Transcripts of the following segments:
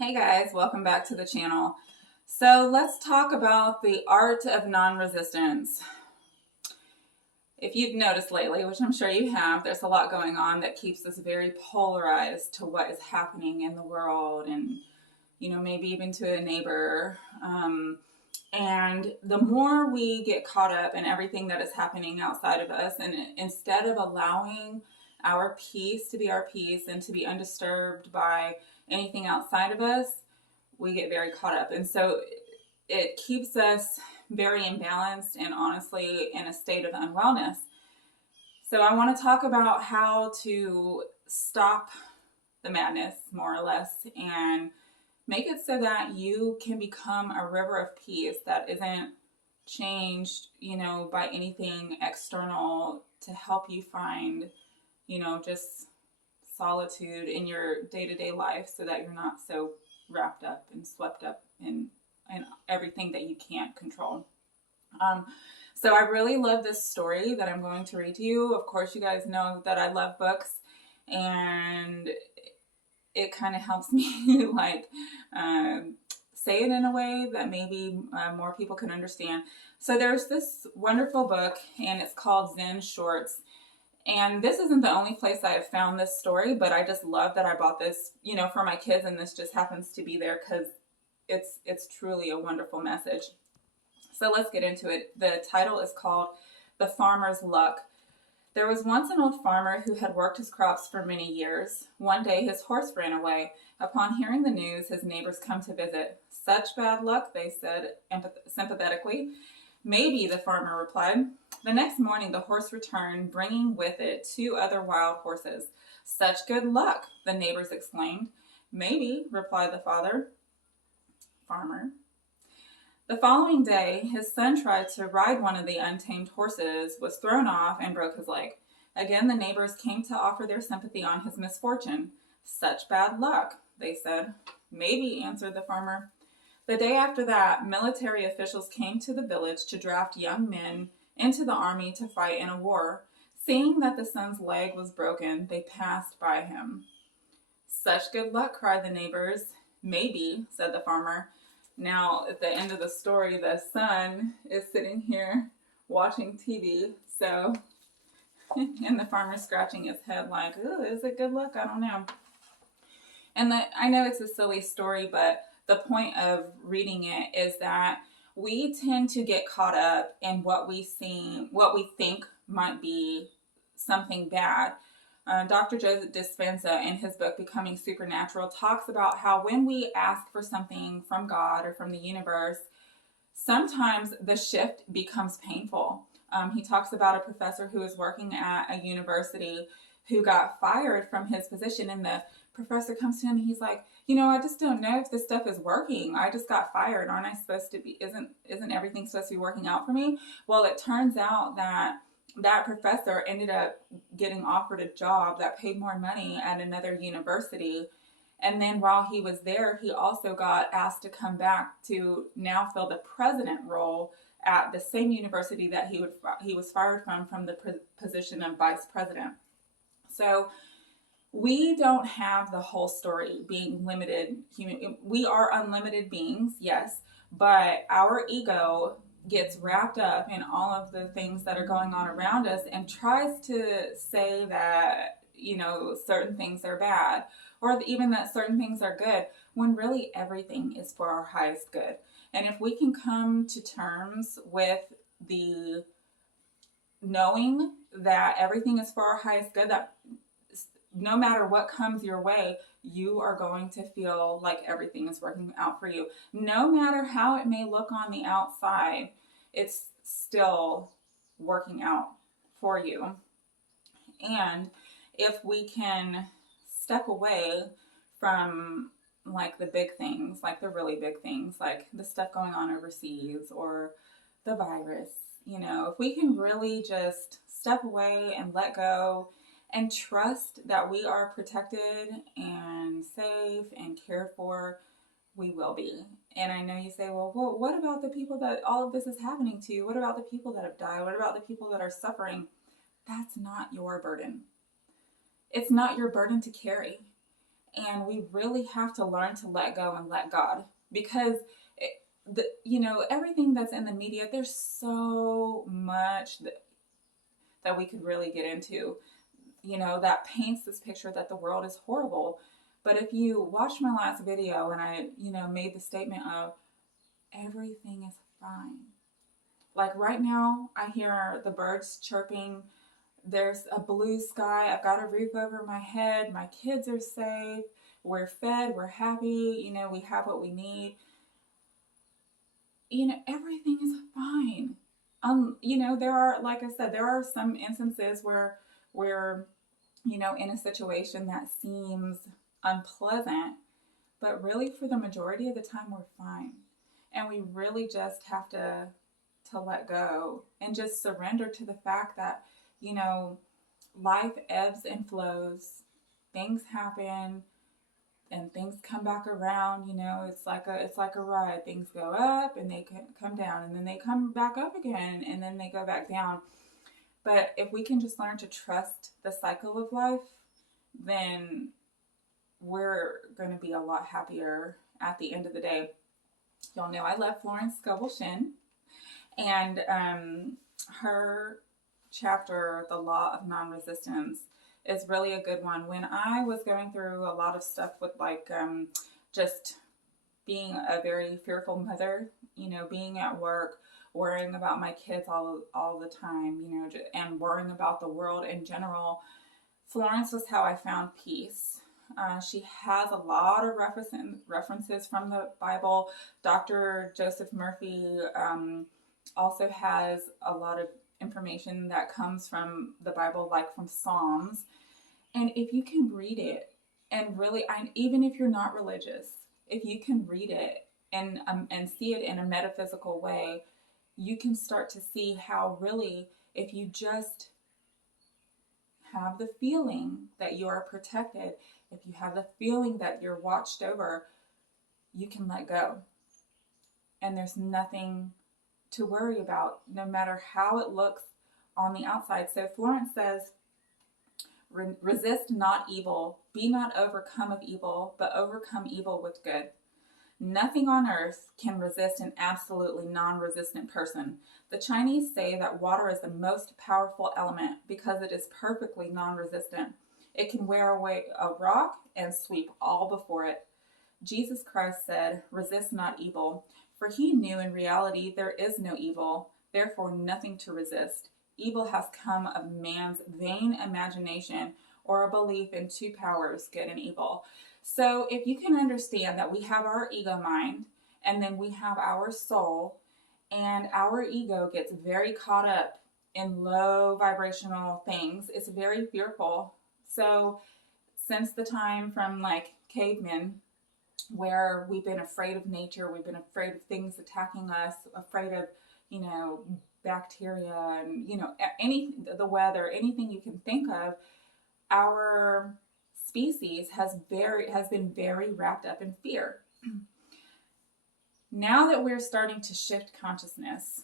Hey guys, welcome back to the channel. So let's talk about the art of non-resistance. If you've noticed lately, which I'm sure you have, there's a lot going on that keeps us very polarized to what is happening in the world and, maybe even to a neighbor. And the more we get caught up in everything that is happening outside of us, and instead of allowing our peace to be our peace and to be undisturbed by anything outside of us, we get very caught up. And so it keeps us very imbalanced and honestly in a state of unwellness. So I want to talk about how to stop the madness, more or less, and make it so that you can become a river of peace that isn't changed, by anything external to help you find, just solitude in your day-to-day life so that you're not so wrapped up and swept up in everything that you can't control. So I really love this story that I'm going to read to you. Of course, you guys know that I love books, and it kind of helps me say it in a way that maybe more people can understand. So there's this wonderful book, and it's called Zen Shorts. And this isn't the only place I have found this story, but I just love that I bought this, for my kids, and this just happens to be there because it's truly a wonderful message. So let's get into it. The title is called The Farmer's Luck. There was once an old farmer who had worked his crops for many years. One day his horse ran away. Upon hearing the news, his neighbors come to visit. Such bad luck, they said sympathetically. Maybe, the farmer replied. The next morning the horse returned, bringing with it 2 other wild horses. Such good luck, the neighbors exclaimed. Maybe, replied the farmer. The following day, his son tried to ride one of the untamed horses, was thrown off, and broke his leg. Again, the neighbors came to offer their sympathy on his misfortune. Such bad luck, they said. Maybe, answered the farmer. The day after that, military officials came to the village to draft young men into the army to fight in a war. Seeing that the son's leg was broken, they passed by him. Such good luck, cried the neighbors. Maybe, said the farmer. Now, at the end of the story, the son is sitting here watching TV, and the farmer's scratching his head like, oh, is it good luck? I don't know. And I know it's a silly story, but the point of reading it is that we tend to get caught up in what we think might be something bad. Dr. Joe Dispenza, in his book Becoming Supernatural, talks about how when we ask for something from God or from the universe, sometimes the shift becomes painful. He talks about a professor who was working at a university who got fired from his position, and the professor comes to him and he's like, I just don't know if this stuff is working. I just got fired. Aren't I supposed to be, isn't everything supposed to be working out for me? Well, it turns out that professor ended up getting offered a job that paid more money at another university. And then while he was there, he also got asked to come back to now fill the president role at the same university that he was fired from the position of vice president. So we don't have the whole story. Being limited we are unlimited beings, yes, but our ego gets wrapped up in all of the things that are going on around us and tries to say that, certain things are bad, or even that certain things are good, when really everything is for our highest good. And if we can come to terms with the knowing that everything is for our highest good, that no matter what comes your way, you are going to feel like everything is working out for you. No matter how it may look on the outside, it's still working out for you. And if we can step away from the big things, the really big things, like the stuff going on overseas or the virus, if we can really just step away and let go and trust that we are protected and safe and cared for, we will be. And I know you say, well, what about the people that all of this is happening to? What about the people that have died? What about the people that are suffering? That's not your burden. It's not your burden to carry. And we really have to learn to let go and let God, because everything that's in the media, there's so much that we could really get into, that paints this picture that the world is horrible. But if you watch my last video and I, made the statement of everything is fine. Like right now, I hear the birds chirping. There's a blue sky. I've got a roof over my head. My kids are safe. We're fed. We're happy. We have what we need. Everything is fine. There are, like I said, there are some instances where we're, in a situation that seems unpleasant, but really for the majority of the time, we're fine. And we really just have to let go and just surrender to the fact that, life ebbs and flows. Things happen and things come back around. It's like a ride. Things go up and they come down, and then they come back up again, and then they go back down. But if we can just learn to trust the cycle of life, then we're going to be a lot happier at the end of the day. Y'all know I love Florence Scovel Shinn, and her chapter, The Law of Nonresistance, is really a good one. When I was going through a lot of stuff with just being a very fearful mother, being at work, worrying about my kids all the time, and worrying about the world in general, Florence was how I found peace. She has a lot of references from the Bible. Dr. Joseph Murphy also has a lot of information that comes from the Bible, like from Psalms. And if you can read it, and really, even if you're not religious, if you can read it and see it in a metaphysical way, you can start to see how really, if you just have the feeling that you are protected, if you have the feeling that you're watched over, you can let go. And there's nothing to worry about, no matter how it looks on the outside. So Florence says, resist not evil, be not overcome of evil, but overcome evil with good. Nothing on earth can resist an absolutely non-resistant person. The Chinese say that water is the most powerful element because it is perfectly non-resistant. It can wear away a rock and sweep all before it. Jesus Christ said, resist not evil, for he knew in reality there is no evil, therefore nothing to resist. Evil has come of man's vain imagination or a belief in two powers, good and evil. So if you can understand that we have our ego mind, and then we have our soul, and our ego gets very caught up in low vibrational things, it's very fearful. So since the time from cavemen, where we've been afraid of nature, we've been afraid of things attacking us, afraid of, bacteria and, the weather, anything you can think of, our species has been very wrapped up in fear. Now that we're starting to shift consciousness,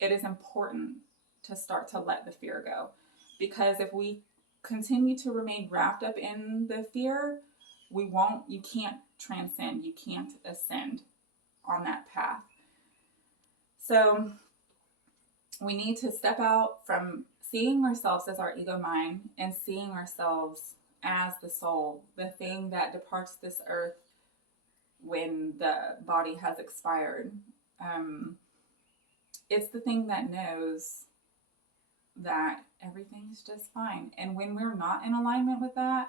it is important to start to let the fear go. Because if we continue to remain wrapped up in the fear, you can't transcend, you can't ascend on that path. So we need to step out from seeing ourselves as our ego mind and seeing ourselves as the soul, the thing that departs this earth when the body has expired. It's the thing that knows that everything is just fine. And when we're not in alignment with that,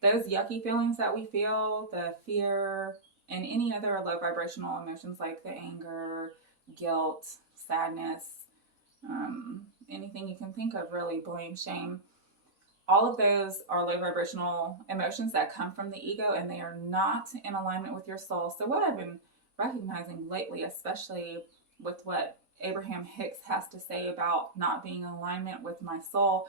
those yucky feelings that we feel, the fear, and any other low vibrational emotions like the anger, guilt, sadness, anything you can think of, really, blame, shame, all of those are low vibrational emotions that come from the ego, and they are not in alignment with your soul. So what I've been recognizing lately, especially with what Abraham Hicks has to say about not being in alignment with my soul,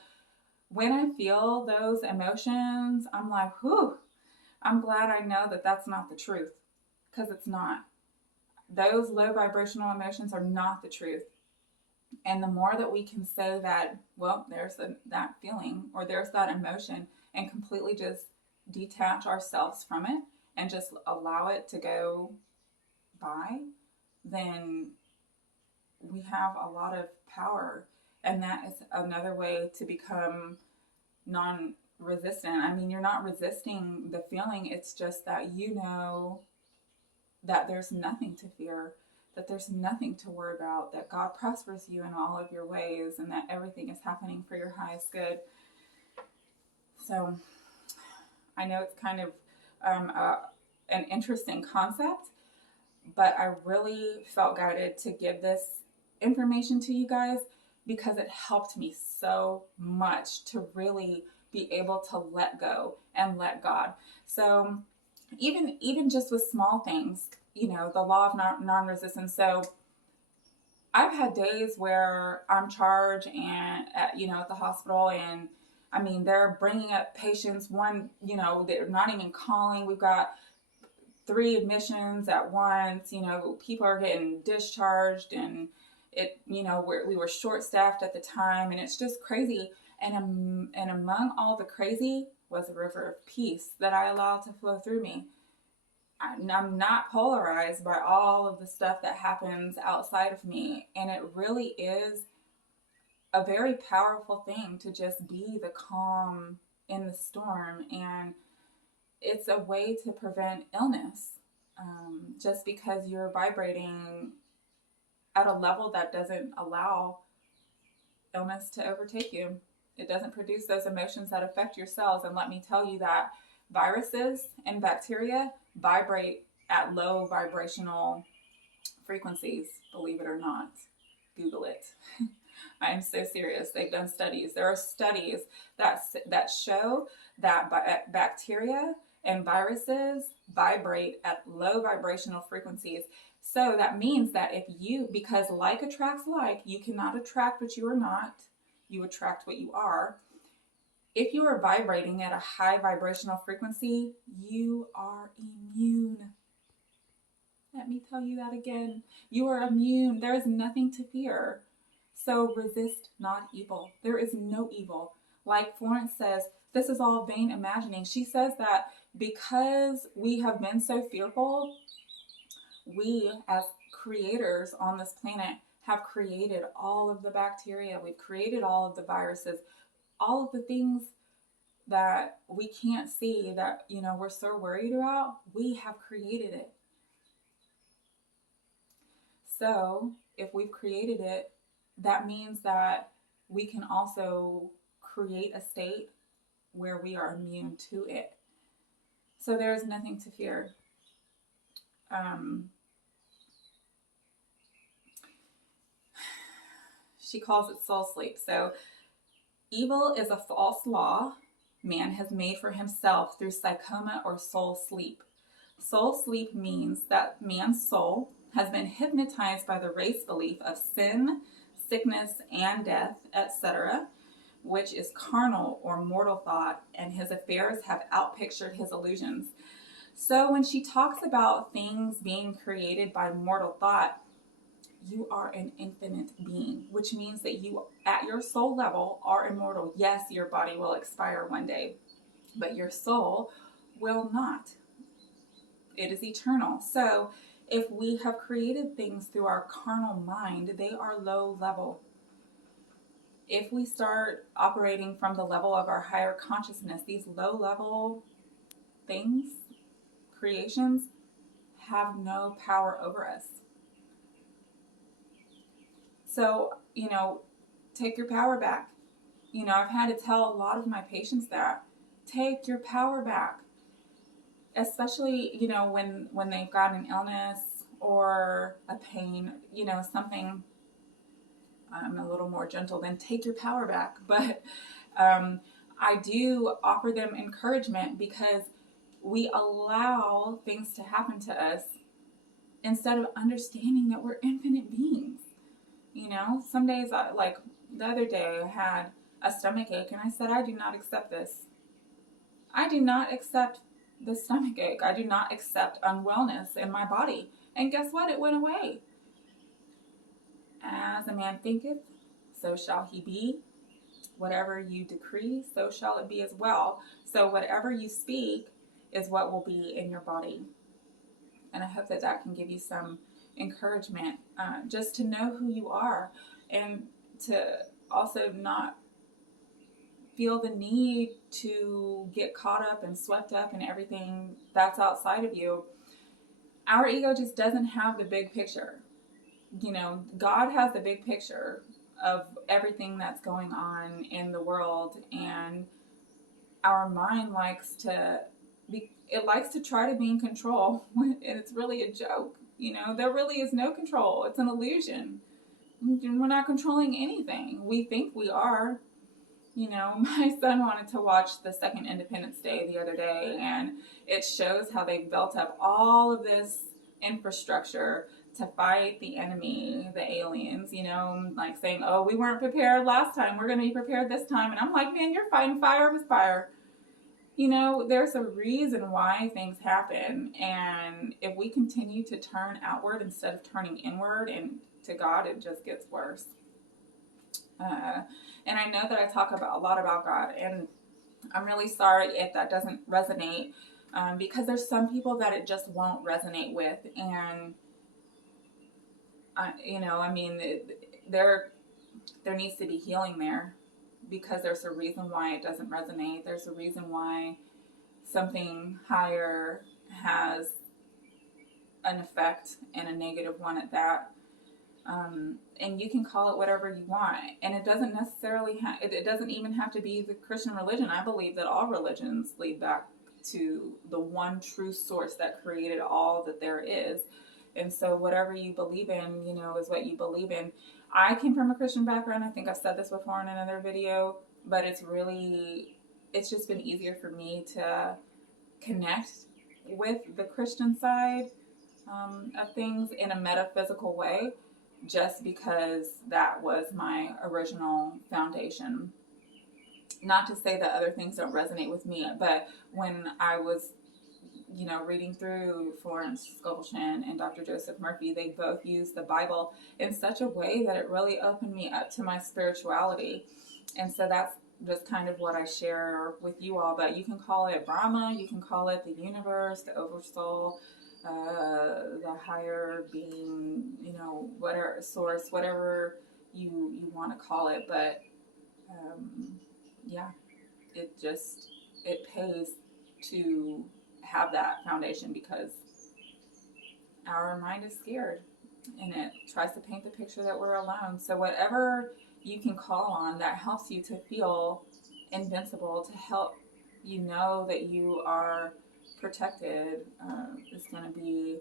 when I feel those emotions, I'm like, whew, I'm glad I know that that's not the truth, because it's not. Those low vibrational emotions are not the truth. And the more that we can say that, well, there's that feeling or there's that emotion, and completely just detach ourselves from it and just allow it to go by, then we have a lot of power. And that is another way to become non-resistant. I mean, you're not resisting the feeling, it's just that you know that there's nothing to fear, that there's nothing to worry about, that God prospers you in all of your ways, and that everything is happening for your highest good. So I know it's kind of an interesting concept, but I really felt guided to give this information to you guys because it helped me so much to really be able to let go and let God. So even just with small things, you know, the law of non-resistance. So I've had days where I'm charged and at the hospital, and I mean, they're bringing up patients. One, they're not even calling. We've got 3 admissions at once. People are getting discharged, and we were short staffed at the time, and it's just crazy. And among all the crazy was a river of peace that I allowed to flow through me. I'm not polarized by all of the stuff that happens outside of me. And it really is a very powerful thing to just be the calm in the storm. And it's a way to prevent illness, just because you're vibrating at a level that doesn't allow illness to overtake you. It doesn't produce those emotions that affect your cells. And let me tell you that viruses and bacteria vibrate at low vibrational frequencies, believe it or not. Google it. I am so serious. They've done studies. There are studies that show that bacteria and viruses vibrate at low vibrational frequencies. So that means that because like attracts like, you cannot attract what you are not. You attract what you are. If you are vibrating at a high vibrational frequency, you are immune. Let me tell you that again. You are immune. There is nothing to fear. So resist not evil. There is no evil. Like Florence says, this is all vain imagining. She says that because we have been so fearful, we as creators on this planet have created all of the bacteria. We've created all of the viruses, all of the things that we can't see that, we're so worried about. We have created it. So if we've created it, that means that we can also create a state where we are immune to it. So there is nothing to fear. She calls it soul sleep. So evil is a false law man has made for himself through psychoma or soul sleep. Soul sleep means that man's soul has been hypnotized by the race belief of sin, sickness, and death, etc., which is carnal or mortal thought, and his affairs have outpictured his illusions. So when she talks about things being created by mortal thought, you are an infinite being, which means that you, at your soul level, are immortal. Yes, your body will expire one day, but your soul will not. It is eternal. So if we have created things through our carnal mind, they are low level. If we start operating from the level of our higher consciousness, these low level things, creations, have no power over us. So, take your power back. I've had to tell a lot of my patients that. Take your power back. Especially, when they've got an illness or a pain, something, I'm a little more gentle than take your power back. But I do offer them encouragement because we allow things to happen to us instead of understanding that we're infinite beings. Some days, like the other day, I had a stomach ache and I said, I do not accept this. I do not accept the stomach ache. I do not accept unwellness in my body. And guess what? It went away. As a man thinketh, so shall he be. Whatever you decree, so shall it be as well. So whatever you speak is what will be in your body. And I hope that that can give you some encouragement, just to know who you are, and to also not feel the need to get caught up and swept up in everything that's outside of you. Our ego just doesn't have the big picture. You know, God has the big picture of everything that's going on in the world, and our mind likes to try to be in control, and it's really a joke. You know, there really is no control. It's an illusion. We're not controlling anything. We think we are. You know, my son wanted to watch the second Independence Day the other day, and it shows how they built up all of this infrastructure to fight the enemy, the aliens, you know, like saying, oh, we weren't prepared last time, we're going to be prepared this time. And I'm like, man, you're fighting fire with fire. You know, there's a reason why things happen. And if we continue to turn outward instead of turning inward and to God, it just gets worse. And I know that I talk a lot about God, and I'm really sorry if that doesn't resonate, because there's some people that it just won't resonate with. And, there needs to be healing there, because there's a reason why it doesn't resonate. There's a reason why something higher has an effect, and a negative one at that. And you can call it whatever you want. And it doesn't necessarily it doesn't even have to be the Christian religion. I believe that all religions lead back to the one true source that created all that there is. And so whatever you believe in, you know, is what you believe in. I came from a Christian background. I think I've said this before in another video, but it's just been easier for me to connect with the Christian side of things in a metaphysical way, just because that was my original foundation. Not to say that other things don't resonate with me, but when I was, you know, reading through Florence, Scovel, Shinn, and Dr. Joseph Murphy, they both used the Bible in such a way that it really opened me up to my spirituality. And so that's just kind of what I share with you all. But you can call it Brahma, you can call it the universe, the oversoul, the higher being, you know, whatever source, whatever you want to call it. But it pays to have that foundation, because our mind is scared and it tries to paint the picture that we're alone. So whatever you can call on that helps you to feel invincible, to help you know that you are protected, is going to be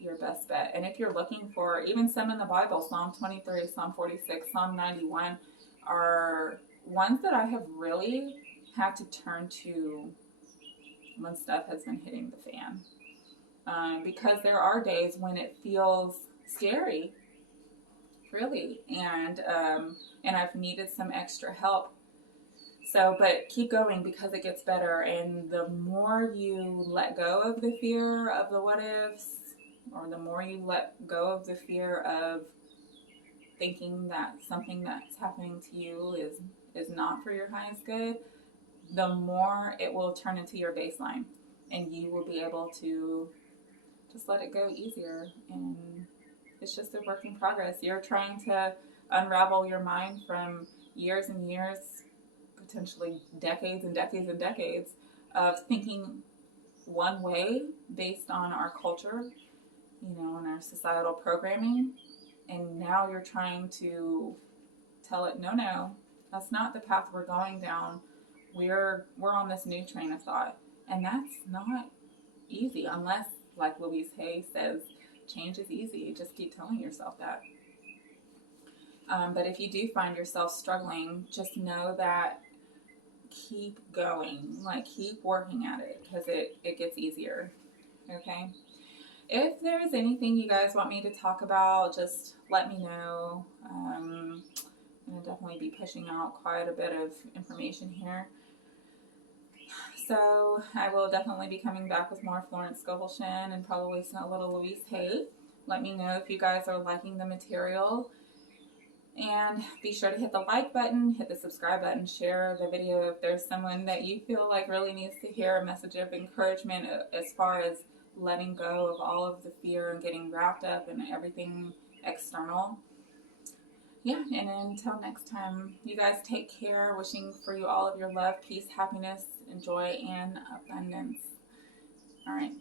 your best bet. And if you're looking for even some in the Bible, Psalm 23, Psalm 46, Psalm 91 are ones that I have really had to turn to when stuff has been hitting the fan. Because there are days when it feels scary, really, and I've needed some extra help. So, but keep going, because it gets better. And the more you let go of the fear of the what ifs, or the more you let go of the fear of thinking that something that's happening to you is not for your highest good, the more it will turn into your baseline, and you will be able to just let it go easier. And it's just a work in progress. You're trying to unravel your mind from years and years, potentially decades and decades and decades of thinking one way based on our culture, you know, and our societal programming. And now you're trying to tell it, no, that's not the path we're going down. We're on this new train of thought. And that's not easy, unless, like Louise Hay says, change is easy. Just keep telling yourself that. But if you do find yourself struggling, just know that keep going, like keep working at it, because it gets easier. Okay? If there's anything you guys want me to talk about, just let me know. I'm going to definitely be pushing out quite a bit of information here. So I will definitely be coming back with more Florence, Scovel, Shinn, and probably a little Louise Hay. Let me know if you guys are liking the material. And be sure to hit the like button, hit the subscribe button, share the video if there's someone that you feel like really needs to hear a message of encouragement as far as letting go of all of the fear and getting wrapped up in everything external. Yeah, and until next time, you guys take care. Wishing for you all of your love, peace, happiness, and joy, and abundance. All right.